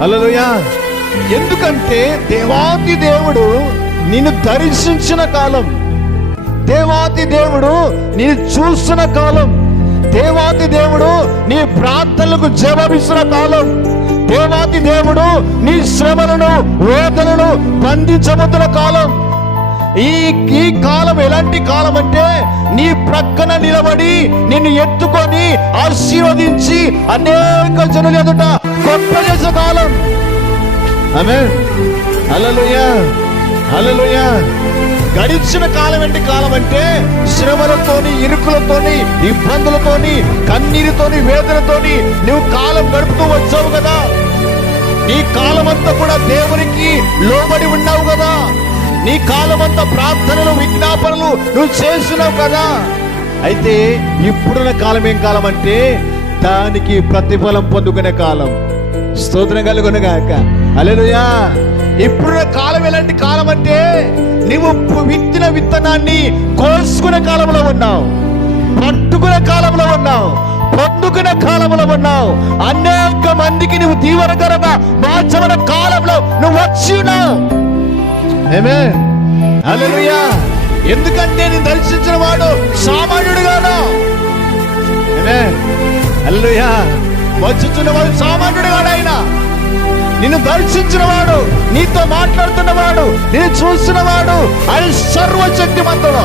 హల్లెలూయా. ఎందుకంటే దేవాతి దేవుడు నిన్ను దర్శించిన కాలం, దేవాతి దేవుడు నిన్ను చూస్తున్న కాలం, దేవాతి దేవుడు నీ ప్రార్థనలకు జవాబిస్తున్న కాలం, దేవాతి దేవుడు నీ శ్రమలను వేదనను బంధించబోతున్న కాలం. ఈ కాలం ఎలాంటి కాలం అంటే నీ ప్రక్కన నిలబడి నిన్ను ఎత్తుకొని ఆశీర్వదించి అనేక జనుల ఎదుట గొప్ప చేసే కాలం. ఆమేన్. హల్లెలూయా, హల్లెలూయా. గడిచిన కాలం ఏంటి? కాలం అంటే శ్రమలతోని, ఇరుకులతోని, ఇబ్బందులతోని, కన్నీరుతోని, వేదనతోని నువ్వు కాలం గడుపుతూ వచ్చావు కదా. నీ కాలం అంతా కూడా దేవునికి లోబడి ఉన్నావు కదా. నీ కాలం అంతా ప్రార్థనలు, విజ్ఞాపనలు నువ్వు చేస్తున్నావు కదా. అయితే ఇప్పుడున్న కాలం ఏం కాలం అంటే దానికి ప్రతిఫలం పొందుకునే కాలం. స్తోత్రం కలుగును గాక. హల్లెలూయా. ఇప్పుడున్న కాలం ఎలాంటి కాలం అంటే నువ్వు విత్తిన విత్తనాన్ని కోసుకునే కాలంలో ఉన్నావు, పట్టుకునే కాలంలో ఉన్నావు, పొందుకునే కాలంలో ఉన్నావు. అనేక మందికి నువ్వు దీవెనకరంగా మార్చబడిన కాలంలో నువ్వు వచ్చి ఉన్నావు. ఆమేన్. హల్లెలూయా. ఎందుకంటే నేను దర్శించిన వాడు సామాన్యుడు కాదు. ఆమేన్. హల్లెలూయా. వచ్చుచున్న వాడు సామాన్యుడు కాదు. ఆయన నిన్ను దర్శించిన వాడు, నీతో మాట్లాడుతున్నవాడు, నిన్ను చూస్తున్నవాడు, ఆయన సర్వశక్తిమంతుడు.